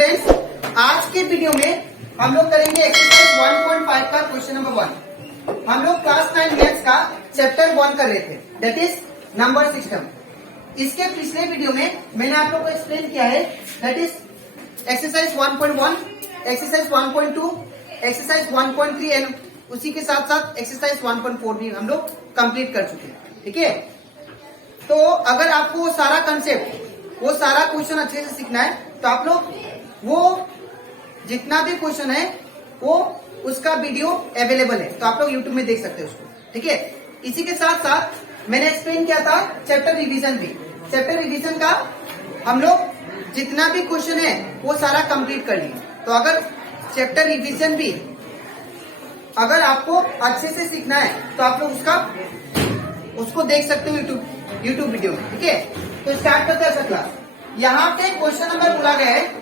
Students, आज के video में हम लोग करेंगे एक्सरसाइज 1.5 का क्वेश्चन नंबर 1। हम लोग क्लास 9 मैथ्स का चैप्टर 1 कर रहे थे, दैट इज नंबर सिस्टम। इसके पिछले वीडियो में मैंने आप लोग को एक्सप्लेन किया है, that is exercise 1.1, exercise 1.2, exercise 1.3 and उसी के साथ साथ एक्सरसाइज 1.4 भी हम लोग कंप्लीट कर चुके हैं। ठीक है, तो अगर आपको वो सारा कंसेप्ट, वो सारा क्वेश्चन अच्छे से सीखना है तो आप लोग वो जितना भी क्वेश्चन है वो उसका वीडियो अवेलेबल है, तो आप लोग यूट्यूब में देख सकते हैं उसको। ठीक है, इसी के साथ साथ मैंने एक्सप्लेन किया था चैप्टर रिवीजन भी। चैप्टर रिवीजन का हम लोग जितना भी क्वेश्चन है वो सारा कंप्लीट कर लिए। तो अगर चैप्टर रिवीजन भी अगर आपको अच्छे से सीखना है तो आप लोग उसको देख सकते हो यूट्यूब वीडियो में। ठीक है, तो स्टार्ट करते हैं क्लास। यहाँ पे क्वेश्चन नंबर बोला गया है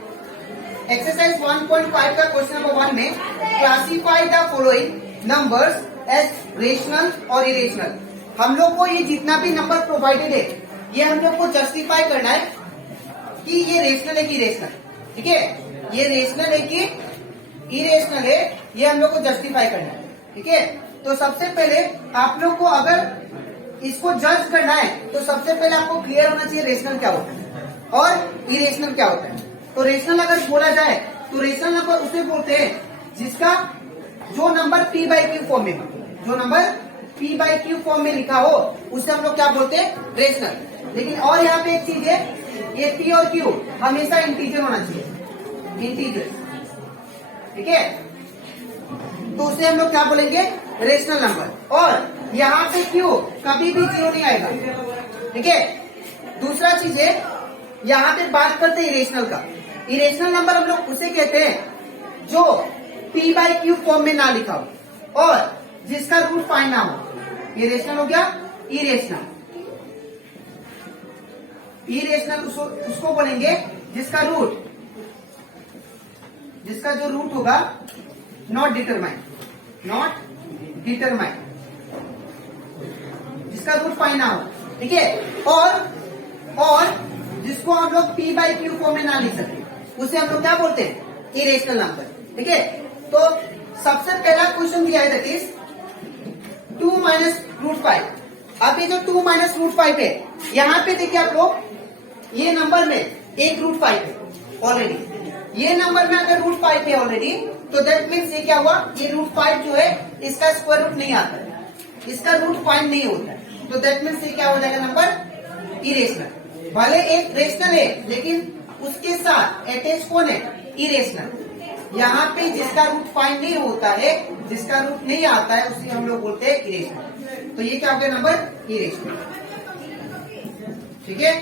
एक्सरसाइज 1.5 का क्वेश्चन नंबर 1 में classify the following numbers as rational और इरेशनल। हम लोग को ये जितना भी नंबर प्रोवाइडेड है ये हम लोग को जस्टिफाई करना है कि ये रेशनल है कि इरेशनल। ठीक है, ये रेशनल है कि इरेशनल है, ये हम लोग को जस्टिफाई करना है। ठीक है, तो सबसे पहले आप लोग को अगर इसको जज करना है तो सबसे पहले आपको क्लियर होना चाहिए रेशनल क्या होता है और इरेशनल क्या होता है। तो रेशनल अगर बोला जाए तो रेशनल नंबर उसे बोलते हैं जिसका जो number p by Q form में, जो number p by Q form में लिखा हो उसे हम लोग क्या बोलते हैं, रेशनल। लेकिन और यहाँ पे एक चीज है, ये p और q हमेशा इंटीजर होना चाहिए, इंटीजर। ठीक है, तो उसे हम लोग क्या बोलेंगे, रेशनल नंबर। और यहाँ पे क्यू कभी भी जीरो नहीं आएगा। ठीक है, दूसरा चीज है यहाँ पे बात करते हैं इरेशनल का। इरेशनल नंबर हम लोग उसे कहते हैं जो p बाई क्यू फॉर्म में ना लिखा हो और जिसका रूट फाइंड ना हो। इरेशनल हो गया इरेशनल। इरेशनल उसको बोलेंगे जिसका जो रूट होगा नॉट डिटरमाइंड, जिसका रूट फाइंड ना हो। ठीक है, और जिसको हम लोग p बाई क्यू फॉर्म में ना लिख सकते उसे हम लोग क्या बोलते हैं, इरेशनल नंबर। ठीक है, तो सबसे पहला क्वेश्चन दिया है दैट इज 2 माइनस रूट 5। अब ये जो 2 माइनस रूट 5 है, यहाँ पे देखिए आप लोग, ये नंबर में एक रूट 5 है ऑलरेडी। ये नंबर में अगर रूट 5 है ऑलरेडी तो दैट मीन्स ये क्या हुआ, ये रूट 5 जो है इसका स्क्वायर रूट नहीं आता है, इसका रूट फाइंड नहीं होता है। तो दैट मीन्स ये क्या हो जाएगा, नंबर इरेशनल। भले एक रेशनल है लेकिन उसके साथ अटैच कौन है, इरेशनल। यहाँ पे जिसका रूट फाइंड नहीं होता है, जिसका रूट नहीं आता है उसे हम लोग बोलते हैं इरेशनल। तो ये क्या हो गया, नंबर इरेशनल। ठीक है,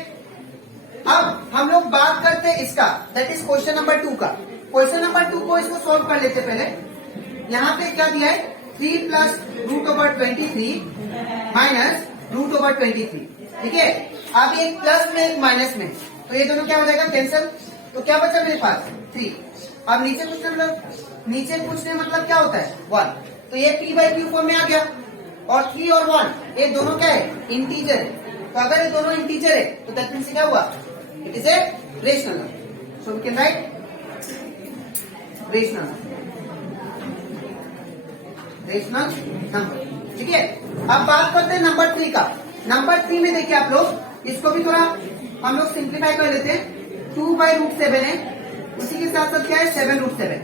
अब हम लोग बात करते हैं इसका, दैट इज क्वेश्चन नंबर 2 का। क्वेश्चन नंबर 2 को इसको सॉल्व कर लेते पहले। यहाँ पे क्या दिया है, 3 plus root over 23 minus root over 23। ठीक है, अब एक प्लस में एक माइनस में, तो ये दोनों क्या हो जाएगा, कैंसिल। तो क्या बचा मेरे पास, 3। अब नीचे पूछने मतलब क्या होता है, 1। तो ये p बाई क्यू फॉर्म में आ गया और 3 और 1 ये दोनों क्या है, इंटीजर है। तो अगर ये दोनों इंटीजर है तो दैट मींस क्या हुआ, it is a rational number. So we can write rational number. ठीक है, अब बात करते हैं नंबर 3 का। नंबर 3 में देखिए आप लोग, इसको भी थोड़ा हम लोग सिंप्लीफाई कर लेते हैं। 2 बाई रूट 7 है, उसी के साथ साथ क्या है, 7 रूट 7।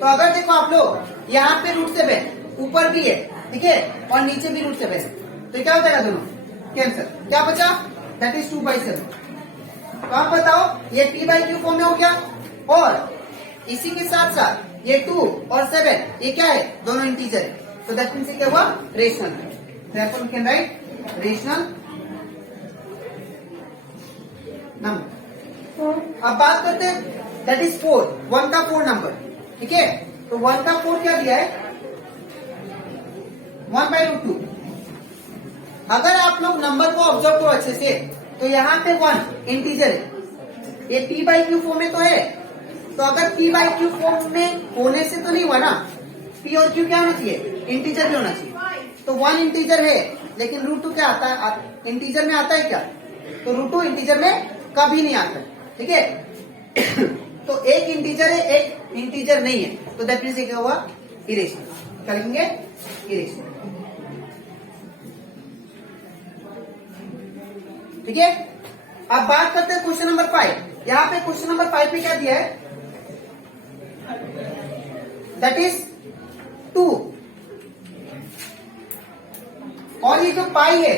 तो अगर देखो आप लोग यहाँ पे रूट 7 ऊपर भी है, ठीक है, और नीचे भी रूट 7 है, तो क्या हो जाएगा, दोनों कैंसिल। क्या बचा, दैट इज 2 बाई 7। तो आप बताओ, ये p बाई क्यू फॉर्म में हो गया और इसी के साथ साथ ये 2 और 7 ये क्या है, दोनों इंटीजर है। तो दैट मीन्स क्या हुआ, rational. Therefore we can write rational number. अब बात करते हैं दैट इज 4, 1 का 4 नंबर। ठीक है, तो 1 का 4 क्या दिया है, 1 बाई रूट 2। अगर आप लोग नंबर को ऑब्जर्व करो अच्छे से तो यहाँ पे 1 इंटीजर है, ये p बाई क्यू फॉर्म में तो है। तो अगर p बाई क्यू फॉर्म में होने से तो नहीं हुआ ना, p और q क्या होना चाहिए, इंटीजर भी होना चाहिए। तो 1 इंटीजर है लेकिन रूट 2 क्या आता है, इंटीजर में आता है क्या, तो रूट 2 इंटीजर में कभी नहीं आता। ठीक है, तो एक इंटीजर है, एक इंटीजर नहीं है, तो दैट मीन्स क्या हुआ, इरेशनल। क्या लिखेंगे, इरेशनल। ठीक है, अब बात करते हैं क्वेश्चन नंबर 5। यहाँ पे क्वेश्चन नंबर 5 पे क्या दिया है, दैट इज 2, और ये जो पाई है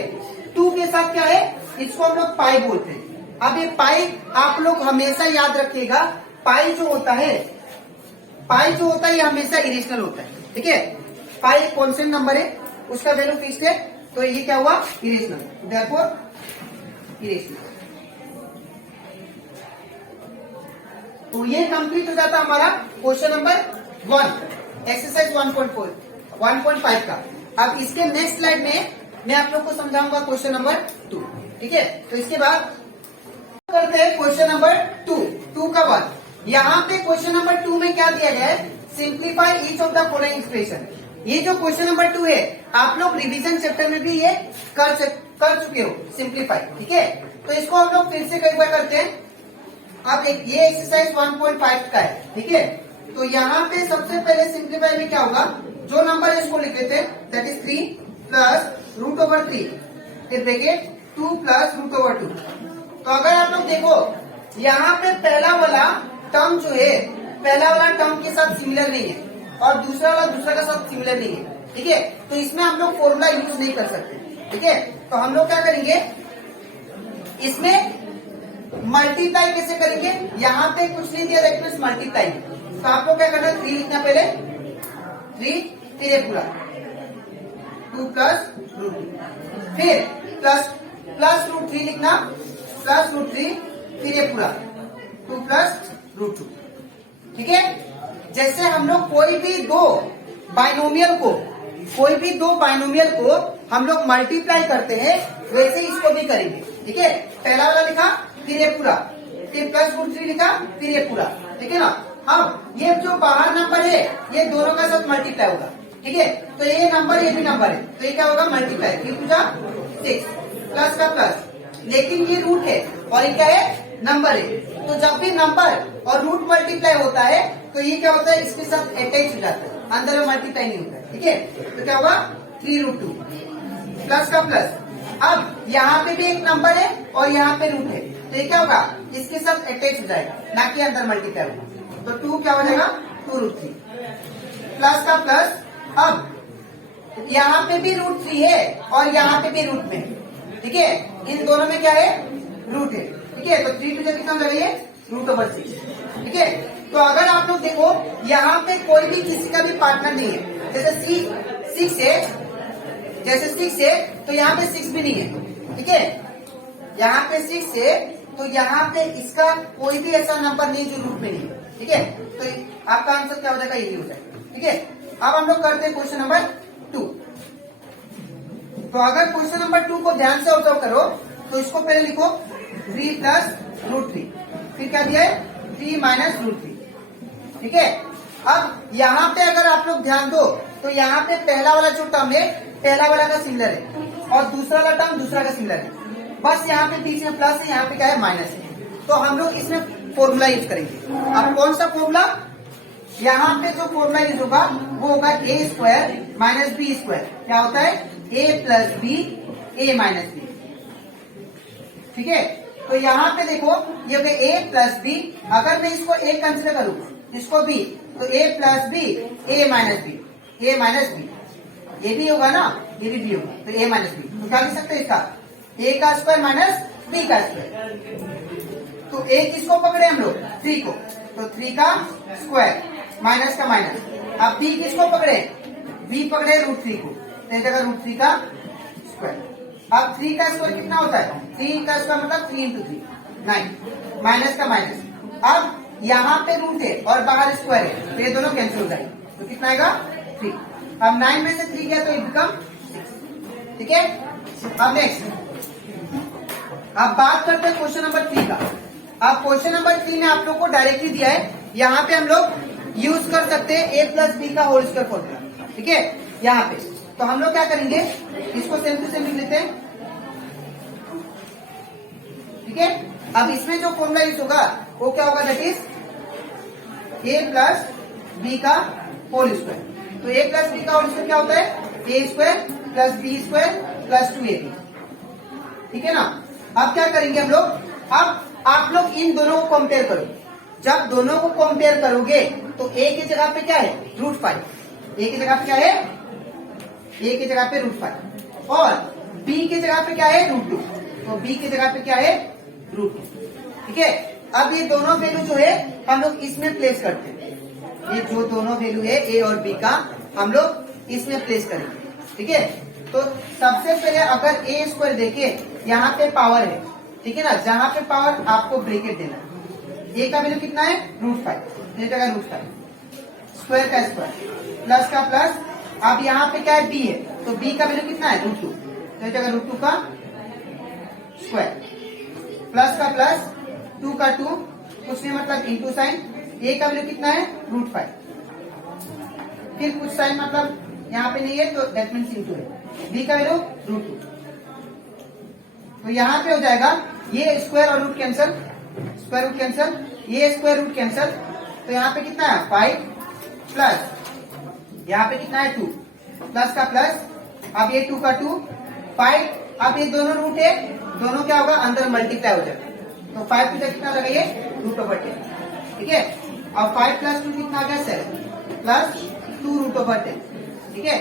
2 के साथ क्या है, इसको हम लोग पाई बोलते हैं। अब ये पाई आप लोग हमेशा याद रखिएगा, पाई जो होता है, पाई जो होता है ये हमेशा इरेशनल होता है। ठीक है, पाई एक कांस्टेंट नंबर है, उसका वैल्यू फिक्स्ड है, तो ये क्या हुआ, इरेशनल, देयरफॉर इरेशनल। तो ये कंप्लीट हो जाता हमारा क्वेश्चन नंबर 1, एक्सरसाइज 1.5 का। अब इसके नेक्स्ट स्लाइड में मैं आप लोग को समझाऊंगा क्वेश्चन नंबर 2। ठीक है, तो इसके बाद करते हैं क्वेश्चन नंबर 2 का 1। यहाँ पे क्वेश्चन नंबर 2 में क्या दिया गया है, simplify each of the following expression. ये जो क्वेश्चन नंबर 2 है, आप लोग रिवीजन चैप्टर में भी ये कर चुके हो, सिंप्लीफाई। ठीक है, तो इसको हम लोग फिर से कई बार करते हैं। अब ये एक्सरसाइज 1.5 का है। ठीक है, तो यहाँ पे सबसे पहले सिंप्लीफाई में क्या होगा, जो नंबर है इसको लिख लेते हैं, that is 3 plus root over 3 bracket 2 plus root over 2। तो अगर आप लोग देखो, यहाँ पे पहला वाला टर्म जो है, पहला वाला टर्म के साथ सिमिलर नहीं है, और दूसरा वाला दूसरा के साथ सिमिलर नहीं है। ठीक है, तो इसमें हम लोग फॉर्मूला यूज नहीं कर सकते। ठीक है, तो हम लोग क्या करेंगे, इसमें मल्टीप्लाई कैसे करेंगे, यहाँ पे कुछ नहीं दिया, दैट मींस मल्टीप्लाई। तो आपको क्या करना है, 3 लिखना पहले, 3 फिर ये पूरा 2 प्लस रूट 2, फिर प्लस रूट 3 लिखना, प्लस रूट 3 फिर ये पूरा 2 प्लस रूट 2। ठीक है, जैसे हम लोग कोई भी दो बाइनोमियल को हम लोग मल्टीप्लाई करते हैं, वैसे इसको भी करेंगे। ठीक है, पहला वाला लिखा, फिर ये पूरा, फिर प्लस रूट 3 लिखा, फिर ये पूरा। ठीक है ना, अब ये जो बाहर नंबर है, ये दोनों का साथ मल्टीप्लाई होगा। ठीक है, तो ये नंबर ये भी नंबर है, तो ये क्या होगा, मल्टीप्लाई, 3 2 जा 6 प्लस का प्लस, लेकिन ये रूट है और ये क्या है, नंबर है। तो जब भी नंबर और रूट मल्टीप्लाई होता है, तो ये क्या होता है, इसके साथ अटैच हो जाता है, अंदर में मल्टीप्लाई नहीं होता है। ठीक है, तो क्या होगा, 3 रूट 2 प्लस का प्लस। अब यहाँ पे भी एक नंबर है और यहाँ पे रूट है, तो ये क्या होगा, इसके साथ अटैच हो जाएगा, ना कि अंदर मल्टीप्लाई होगा। तो 2 क्या हो जाएगा, 2 रूट 3 प्लस का प्लस। अब यहाँ पे भी रूट 3 है और यहाँ पे भी रूट में है। ठीक है, इन दोनों में क्या है, रूट है। ठीक है, तो 3 टू कितना हो जाएगा, ये रूट ओवर 6। ठीक है, तो अगर आप लोग देखो, यहाँ पे कोई भी किसी का भी पार्टनर नहीं है, जैसे 6 है, जैसे 6 है, तो यहाँ पे 6 भी नहीं है। ठीक है, यहाँ पे 6 है, तो यहाँ पे इसका कोई भी ऐसा नंबर नहीं जो रूट में नहीं है। ठीक है, तो आपका आंसर क्या हो जाएगा, यही हो जाएगा। ठीक है, अब हम लोग करते हैं क्वेश्चन नंबर 2। तो अगर क्वेश्चन नंबर 2 को ध्यान से ऑब्जर्व करो, तो इसको पहले लिखो 3 प्लस रूट 3, फिर क्या दिया है, 3 माइनस रूट 3। ठीक है, अब यहाँ पे अगर आप लोग ध्यान दो, तो यहाँ पे पहला वाला जो टर्म है, पहला वाला का सिमिलर है, और दूसरा वाला टर्म दूसरा का सिमिलर है। बस यहाँ पे बीच में प्लस है, यहाँ पे क्या है, माइनस है। तो हम लोग इसमें फॉर्मूला यूज करेंगे। अब कौन सा फॉर्मूला, यहाँ पे जो फॉर्मूला यूज होगा वो होगा a square minus B square. क्या होता है, a plus B a minus B. ठीक है, तो यहाँ पे देखो, ये होगा a प्लस बी। अगर मैं इसको a कंसिडर करूँ, इसको b, तो a plus B a minus B, a minus B, ये भी होगा ना, ये भी होगा, तो a माइनस बी। तो क्या लिख सकते हैं इसका, a का स्क्वायर माइनस b का स्क्वायर। तो a किसको पकड़े हम लोग, 3 को, तो 3 का स्क्वायर माइनस का माइनस। अब b किसको पकड़े, b पकड़े रूट 3 को, तो जगह रूट 3 का स्क्वायर। अब 3 का स्क्वायर कितना होता है, 3 का स्क्वायर मतलब 3 इंटू 3 9, माइनस का माइनस। अब यहाँ पे रूट है और बाहर स्क्वायर है, तो ये दोनों कैंसिल हो जाएंगे, तो कितना आएगा, 3। अब 9 में से 3 गया तो ये बिकम 6। ठीक है, अब नेक्स्ट अब बात करते हैं क्वेश्चन नंबर 3 का। अब क्वेश्चन नंबर 3 में आप लोग को डायरेक्टली दिया है, यहाँ पे हम लोग यूज कर सकते हैं a प्लस बी का होल स्क्वायर फॉर्मूला। ठीक है, यहाँ पे तो हम लोग क्या करेंगे, इसको सेम टू सेम लिख लेते हैं। ठीक है, अब इसमें जो फॉर्मूला यूज होगा वो क्या होगा, that is A plus B का होल स्क्वायर। तो ए प्लस बी का होल स्क्वायर क्या होता है? A square plus B square plus 2ab। ठीक है ना। अब क्या करेंगे हम लोग, अब आप लोग इन दोनों को कंपेयर करो। जब दोनों को कंपेयर करोगे तो ए की जगह पे क्या है? √5। ए की जगह पे क्या है? ए की जगह पे √5 और बी की जगह पे क्या है? √2। तो बी की जगह पे क्या है? √2। ठीक है। अब ये दोनों वैल्यू जो है हम लोग इसमें प्लेस करते हैं। ये जो दोनों वैल्यू है ए और बी का हम लोग इसमें प्लेस करेंगे। ठीक है। तो सबसे पहले अगर ए स्क्वायर देखे, यहाँ पे पावर है, ठीक है ना, जहां पे पावर आपको ब्रैकेट देना है। ए का वैल्यू कितना है? √5। ये जगह √5 स्क्वायर का स्क्वायर प्लस का प्लस। अब यहाँ पे क्या है? बी है, तो बी का वैल्यू कितना है? √2। तो जगह √2 का स्क्वायर प्लस का प्लस 2 का 2, कुछ नहीं मतलब इंटू साइन। ए का वैल्यू कितना है? √5। फिर कुछ साइन मतलब यहाँ पे नहीं है तो दैट मीन्स इंटू है। बी का वैल्यू √2। तो यहाँ पे हो जाएगा ये स्क्वायर और root cancel, square root cancel, ये स्क्वायर रूट कैंसल। तो यहाँ पे कितना है? 5 प्लस यहाँ पे कितना है? 2 प्लस का प्लस। अब ये 2 का 2 5। अब ये दोनों रूट है, दोनों क्या होगा? अंदर मल्टीप्लाई हो जाएगा। तो 5 की जगह कितना लगा? ये √10। ठीक है। अब 5 प्लस 2 कितना आ गया? 7 प्लस 2 √10। ठीक है।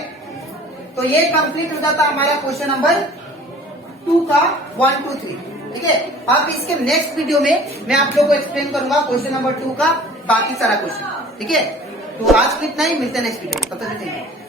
तो ये कंप्लीट हो जाता हमारा क्वेश्चन नंबर 2 का 1 2 3। ठीक है। अब इसके नेक्स्ट वीडियो में मैं आप लोगों को एक्सप्लेन करूंगा क्वेश्चन नंबर 2 का बाकी सारा क्वेश्चन। ठीक है। तो आज को इतना ही, मिलते हैं नेक्स्ट वीडियो में। तब तक